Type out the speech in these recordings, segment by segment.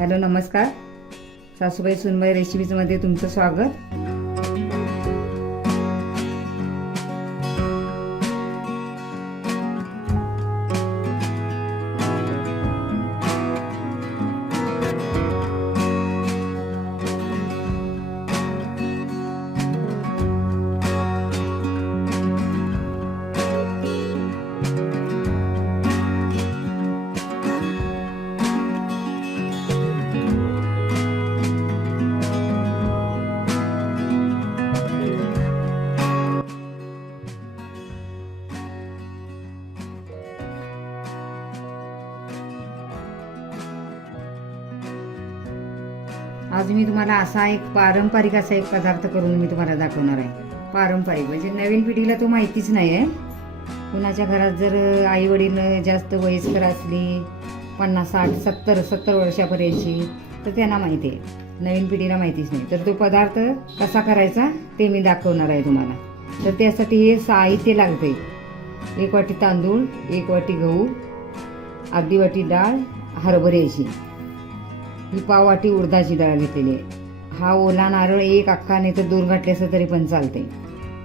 Hello नमस्कार. सासूबाई सुनबाई रेसिपीजमध्ये तुमचं स्वागत. आज मी तुम्हाला असा एक पारंपरिक असा एक पदार्थ करून मी तुम्हाला दाखवणार आहे. पारंपरिक म्हणजे नवीन पिढीला तो माहितीच नाही आहे कुणाच्या घरात जर आई वडील जास्त वयस्कर असली पन्नास साठ सत्तर सत्तर वर्षापर्यंतची तर त्यांना माहिती आहे. नवीन पिढीला माहितीच नाही. तर तो पदार्थ कसा करायचा ते मी दाखवणार आहे तुम्हाला. तर त्यासाठी हे साहित्य लागते एक वाटी तांदूळ एक वाटी गहू अर्धी वाटी डाळ हरभऱ्याची. ही पाव वाटी उडदाची डाळ घेतलेली आहे. हा ओला नारळ एक अख्खा नाही तर दोन घातले असं तरी पण चालते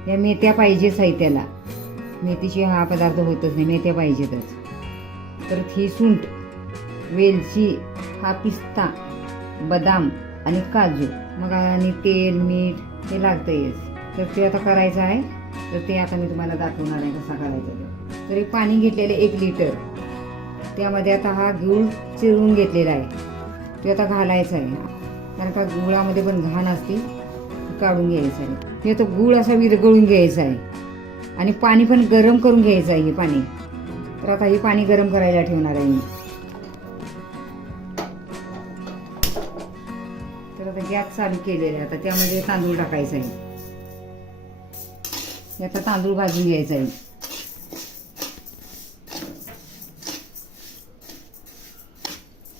या मेथ्या पाहिजे साहित्याला. मेथीची हा पदार्थ होतच नाही मेथ्या पाहिजेतच. तर ही सुंठ वेलची हा पिस्ता बदाम आणि काजू. मग आणि तेल मीठ हे लागतंयच. तर ते आता करायचं आहे. तर ते आता मी तुम्हाला दाखवणार आहे कसा करायचं तर हे पाणी घेतलेलं एक लिटर. त्यामध्ये आता हा गूळ चिरून घेतलेला आहे. ते आता घालायचं आहे. कारण का गुळामध्ये पण घाण असते काढून घ्यायचं आहे. हे तो गुळ असा विरघळून घ्यायचा आहे. आणि पाणी पण गरम करून घ्यायचं आहे हे पाणी. तर आता हे पाणी गरम करायला ठेवणार आहे मी. तर आता गॅस चालू केलेला आहे. आता त्यामध्ये तांदूळ टाकायचा आहे. हे आता तांदूळ भाजून घ्यायचा आहे.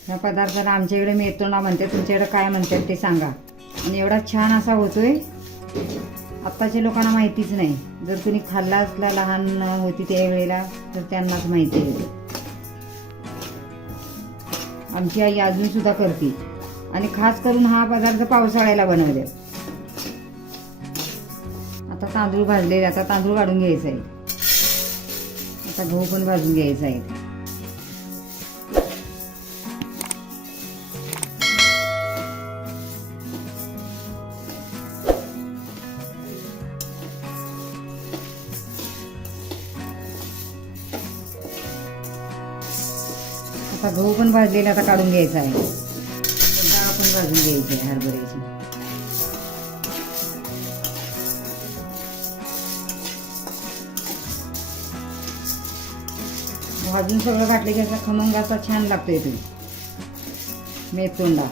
ह्या पदार्थाला आमच्याकडे मिळतो ना म्हणते तुमच्याकडे काय म्हणतात ते सांगा. आणि एवढा छान असा होतोय आत्ताच्या लोकांना माहितीच नाही. जर तुम्ही खाल्ला असला लहान होती त्यावेळेला तर त्यांनाच माहिती आहे. आमची आई अजून सुद्धा करते. आणि खास करून हा पदार्थ पावसाळ्याला बनवले आता तांदूळ भाजलेले आता तांदूळ काढून घ्यायचा आहे आता गहू पण भाजून घ्यायचा आहे आता गहू पण भाजलेला आता काढून घ्यायचा आहे. डाळ पण भाजून घ्यायची आहे हरभऱ्याची. भाजून सगळं घातलं की असा खमंग असा छान लागतोय तो. मेथोंडा.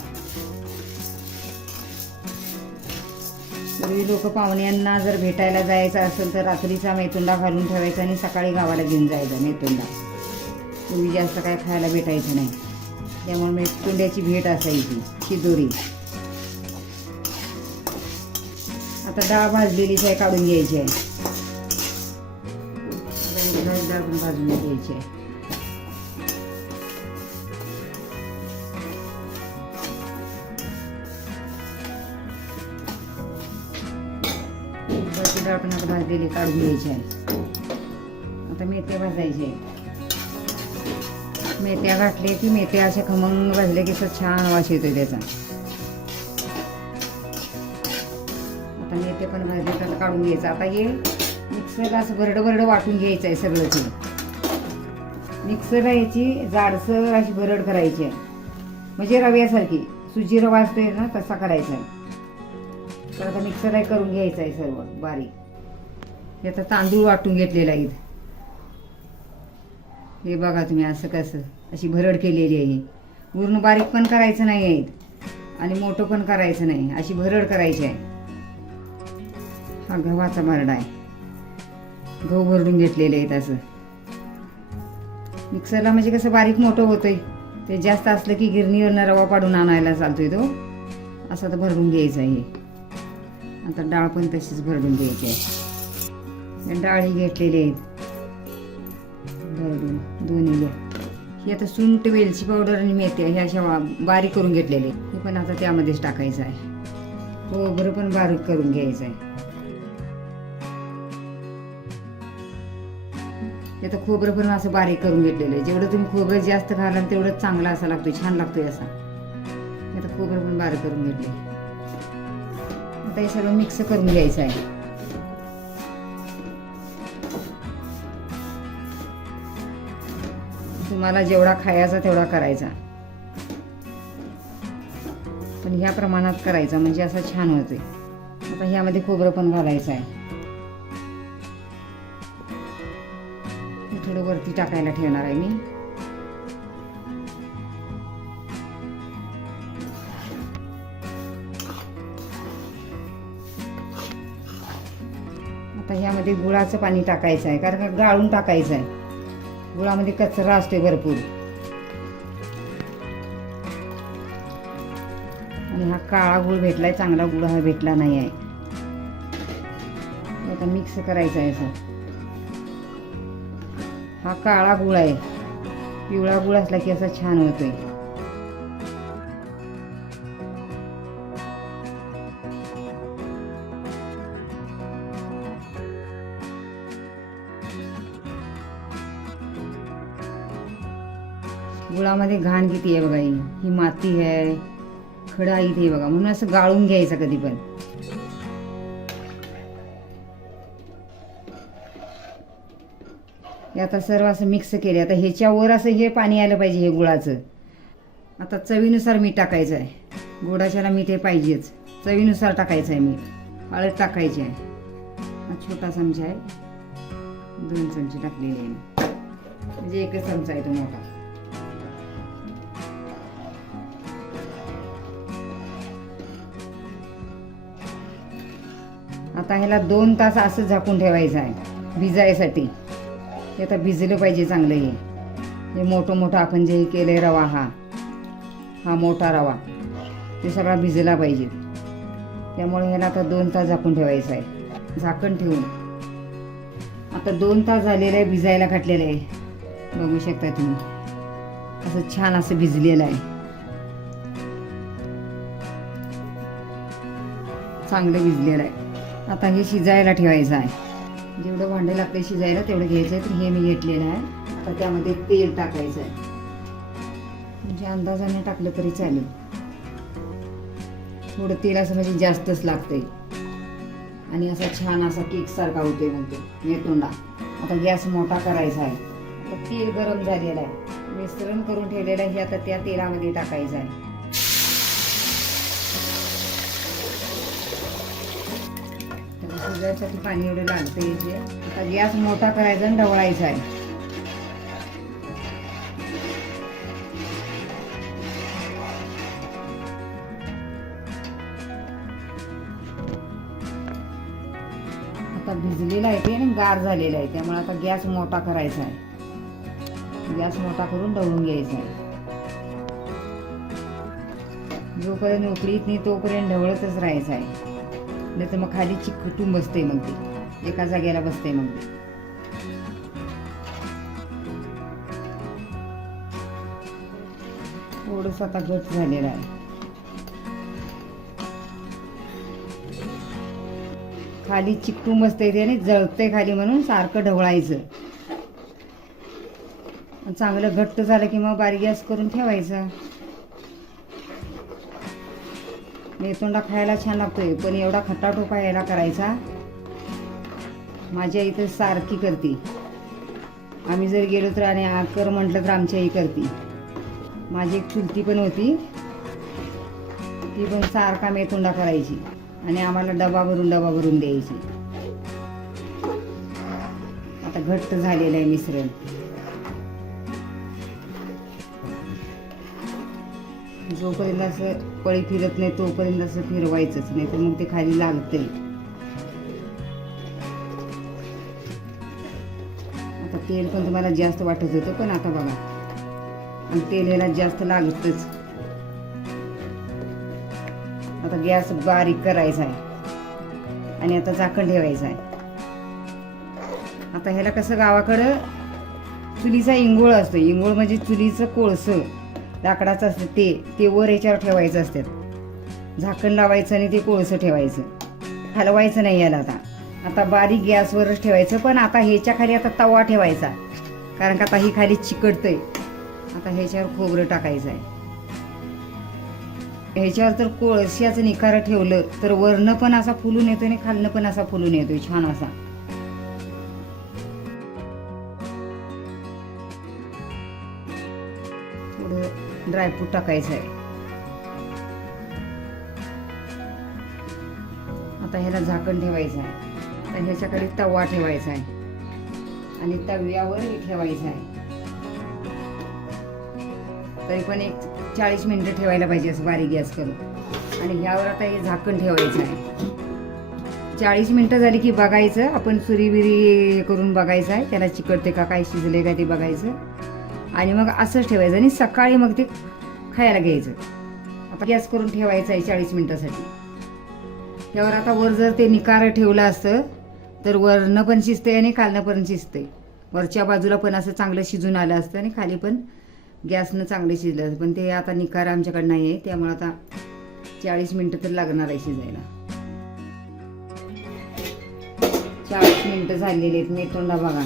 पूर्वी लोक पाहुण्यांना जर भेटायला जायचं असेल तर रात्रीचा मेतुंडा घालून ठेवायचा आणि सकाळी गावाला घेऊन जायचा मेतुंडा पूर्वी जास्त काय खायला भेटायचं नाही. त्यामुळे मेथुंड्याची भेट असायची शिदोरी. आता डाळ भाजलेली आहे काढून घ्यायची आहे. डाळ पण भाजून घ्यायची आहे. डाळ पण आता भाजलेली काढून घ्यायची आहे. आता मेथी भाजायची आहे. मेथ्या घातले की मेथ्या असे खमंग भाजले की असं छान वास येतो त्याचा. आता मेथ्या पण भाजले तर काढून घ्यायचं. आता हे मिक्सरला असं बरडं बरडं वाटून घ्यायचं आहे सगळं ते. मिक्सरला याची जाडसर अशी भरड करायची आहे. म्हणजे रव्यासारखी. सुजी रवा असते ना तसा करायचा आहे. तर आता मिक्सरला करून घ्यायचं आहे सर्व बारीक. हे आता तांदूळ वाटून घेतलेला आहे इथं. हे बघा तुम्ही असं कसं अशी भरड केलेली आहे. पूर्ण बारीक पण करायचं नाही आहे. आणि मोठं पण करायचं नाही. अशी भरड करायची आहे. हा गव्हाचा भरडा आहे. गहू भरडून घेतलेले आहेत असं. मिक्सरला म्हणजे कसं बारीक मोठं होतंय. ते जास्त असलं की गिरणीवरनं रवा पाडून आणायला चालतोय तो. असं तर भरडून घ्यायचा आहे. आता डाळ पण तशीच भरडून घ्यायची आहे. डाळ डाळी घेतलेली आहेत. भरडून दोन्ही घ्या. ही आता सुंठ वेलची पावडर आणि मेथी हे अशा बारीक करून घेतलेले. हे पण आता त्यामध्येच टाकायचं आहे. हो, खोबरं पण बारीक करून घ्यायचं आहे. आता खोबरं पण असं बारीक करून घेतलेलं आहे. जेवढं तुम्ही खोबरं जास्त खाल तेवढं चांगला असा लागतो छान लागतोय असा. हे आता खोबरं पण बारीक करून घेतले आता हे सगळं मिक्स करून घ्यायचं आहे. तुम्हाला जेवढा खायचा तेवढा करायचा. पण ह्या प्रमाणात करायचा म्हणजे असं छान होते आता ह्यामध्ये खोबरं पण घालायचं आहे. थोडं वरती टाकायला ठेवणार आहे मी. आता ह्यामध्ये गुळाचं पाणी टाकायचं आहे कारण का गाळून टाकायचं आहे. गुळामध्ये कचरा असतोय भरपूर. आणि हा काळा गुळ भेटलाय चांगला गुळ हा भेटला नाही आहे. आता मिक्स करायचा आहे असं. हा काळा गुळ आहे. पिवळा गुळ असला की असा छान होतोय. गुळामध्ये घाण किती आहे बघा ही. ही माती आहे. खडा इथे बघा. म्हणून असं गाळून घ्यायचं कधी पण. हे आता सर्व असं मिक्स केले. आता ह्याच्यावर असं हे पाणी आलं पाहिजे हे गुळाचं. आता चवीनुसार मीठ टाकायचं आहे. गुळाच्याला मीठ हे पाहिजेच. चवीनुसार टाकायचं आहे मीठ. हळद टाकायची आहे. हा छोटा चमचा आहे. दोन चमचे टाकलेले आहे. म्हणजे एकच चमचा आहे तो मोठा. आता ह्याला दोन तास असं झाकून ठेवायचं आहे भिजायसाठी. हे आता भिजलं पाहिजे चांगलं हे. हे मोठं मोठं आपण जे केलं रवा हा हा मोठा रवा. ते सगळा भिजला पाहिजे. त्यामुळे ह्याला आता दोन तास झाकून ठेवायचं आहे. झाकण ठेवून. आता दोन तास झालेलं आहे भिजायला घातलेलं आहे. बघू शकता तुम्ही. असं छान असं भिजलेलं आहे. चांगलं भिजलेलं आहे. आता हे शिजायला ठेवायचं आहे. जेवढं भांडं लागतं शिजायला तेवढं घ्यायचं आहे तर हे मी घेतलेलं आहे. आता त्यामध्ये तेल टाकायचं आहे. म्हणजे अंदाजाने टाकलं तरी चालेल. थोडं तेल असं म्हणजे जास्तच लागतंय. आणि असा छान असा केक सारखा होतोय मग तो मेतोंडा आता गॅस मोठा करायचा आहे. आता तेल गरम झालेलं आहे. मिश्रण करून ठेवलेलं आहे हे आता त्या तेलामध्ये टाकायचं आहे. शिजायसाठी पाणी एवढं लागतं इथे. आता गॅस मोठा करायचा आणि ढवळायचा आहे. आता भिजलेला आहे ते आणि गार झालेलं आहे. त्यामुळे आता गॅस मोठा करायचा आहे. गॅस मोठा करून ढवळून घ्यायचा आहे. जोपर्यंत उकळीत नाही तोपर्यंत ढवळतच राहायचं आहे. नाही तर मग खाली चिकटून बसते मग ते. एका जागेला बसते मग ते. थोडस आता घट झालेला आहे. खाली चिकटून बसते ते आणि जळते खाली म्हणून सारखं ढवळायचं. चांगलं घट्ट झालं की मग बारीक गॅस करून ठेवायचं. मेतोंडा खायला छान लागतोय पण एवढा खटाटोपा यायला करायचा माझ्या तर सारखी करते. आम्ही जर गेलो तर आणि आकर म्हटलं तर आमची आई करते. माझी एक चुलती पण होती. ती पण सारखा मेतोंडा करायची आणि आम्हाला डबा भरून डबा भरून द्यायची. आता घट्ट झालेलं आहे मिश्रण. जोपर्यंत असं पळी फिरत नाही तोपर्यंत असं फिरवायचंच नाही. तर मग ते खाली लागते आता तेल पण तुम्हाला जास्त वाटत होतं पण आता बघा. आणि तेल ह्याला जास्त लागतच. आता गॅस बारीक करायचा आहे. आणि आता झाकण ठेवायचं आहे. आता ह्याला कसं गावाकडं चुलीचा इंगोळ असतो. इंगोळ म्हणजे चुलीचं कोळसं. लाकडाचं असतं ते ते वर याच्यावर ठेवायचं असतात झाकण लावायचं आणि ते कोळसं ठेवायचं. हलवायचं नाही याला आता. आता बारीक गॅसवरच ठेवायचं पण आता ह्याच्या खाली आता तवा ठेवायचा. कारण का आता ही खाली चिकटतंय. आता ह्याच्यावर खोबरं टाकायचं आहे. ह्याच्यावर तर कोळश्याचं निखारं ठेवलं तर वरनं पण असा फुलून येतो आणि खालनं पण असा फुलून येतो छान असा. थोडं ड्रायफ्रूट टाकायचं आहे आता ह्याला झाकण ठेवायचं आहे आता ह्याच्याकडे तवा ठेवायचा आहे आणि तव्यावर हे ठेवायचं आहे तरी पण एक चाळीस मिनटं ठेवायला पाहिजे असं बारीक गॅस करून. आणि ह्यावर आता हे झाकण ठेवायचं आहे चाळीस मिनटं झाली की बघायचं. आपण सुरीबिरी करून बघायचं आहे त्याला चिकटते का काय शिजले का ते बघायचं. आणि मग असंच ठेवायचं आणि सकाळी मग ते खायला घ्यायचं. आता गॅस करून ठेवायचं आहे चाळीस मिनिटासाठी. त्यावर आता वर जर ते निकार ठेवलं असतं तर वरनं पण शिजते आणि खालनं पण शिजते वरच्या बाजूला पण असं चांगलं शिजून आलं असतं आणि खाली पण गॅसनं चांगलं शिजलं असतं. पण ते आता निकार आमच्याकडे नाही आहे त्यामुळे आता चाळीस मिनटं तर लागणार आहे शिजायला. चाळीस मिनटं झालेली आहेत मी तोंडा बघा.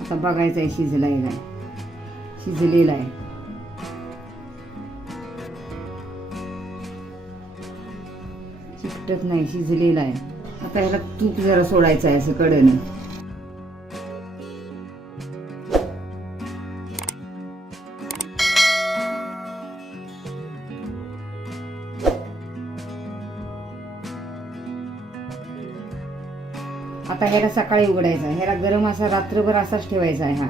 आता बघायचं आहे शिजला आहे काय. शिजलेला आहे. चिकटत नाही शिजलेला आहे. आता ह्याला तूप जरा सोडायचं आहे असं कडेने. आता ह्याला सकाळी उघडायचा ह्याला गरम असा रात्रभर असाच ठेवायचा आहे हा.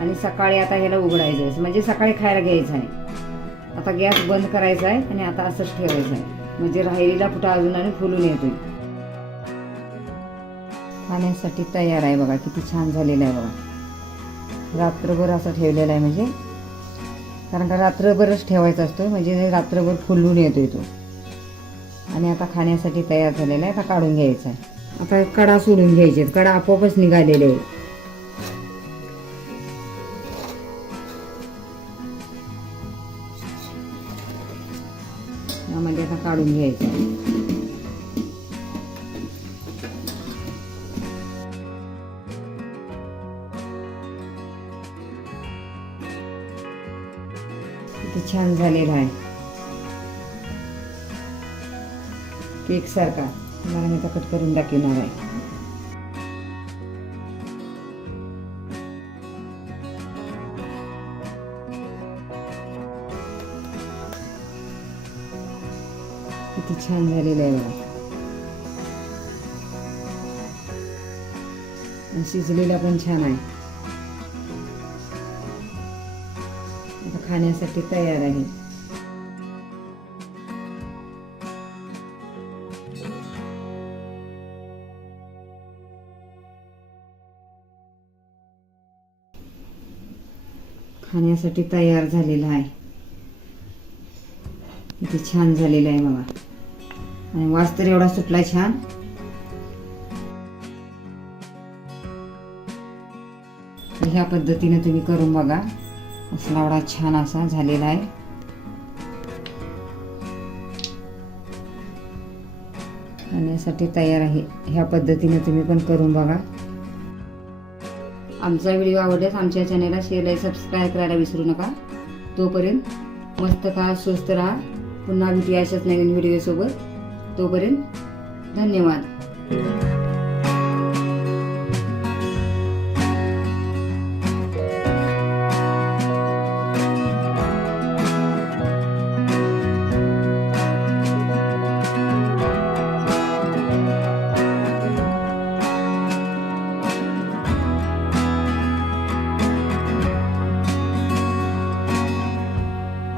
आणि सकाळी आता ह्याला उघडायचं आहे. म्हणजे सकाळी खायला घ्यायचं आहे. आता गॅस बंद करायचा आहे आणि आता असंच ठेवायचं आहे. म्हणजे राहिलेला फुटा अजून आणि फुलून येतोय. खाण्यासाठी तयार आहे बघा किती छान झालेला आहे बघा. रात्रभर असं ठेवलेला आहे म्हणजे. कारण का रात्रभरच ठेवायचा असतो म्हणजे रात्रभर फुलून येतोय तो. आणि आता खाण्यासाठी तयार झालेला आहे आता काढून घ्यायचा आहे. आता कडा सोडून घ्यायचे कडा आपोआपच निघालेले आहे काढून घ्यायचं. छान झालेला आहे. केक सारखा. तुम्हाला मी आता कट करून दाखवणार आहे. छान झालेलं आहे बघा. शिजलेला पण छान आहे. आता खाण्यासाठी तयार आहे. खाण्यासाठी तयार झालेला आहे. इथे छान झालेलं आहे बघा. वास तर एवढा सुटला छान. ह्या पद्धतीने तुम्ही करून बघा. असला एवढा छान असा झालेला आहे. खाण्यासाठी तयार आहे. ह्या पद्धतीने तुम्ही पण करून बघा. आमचा व्हिडिओ आवडल्यास आमच्या चॅनेलला शेअर लाईक सबस्क्राईब करायला विसरू नका. तोपर्यंत मस्त खा स्वस्त राहा. पुन्हा भेटूया अशाच नवीन व्हिडिओसोबत तोपर्यंत धन्यवाद.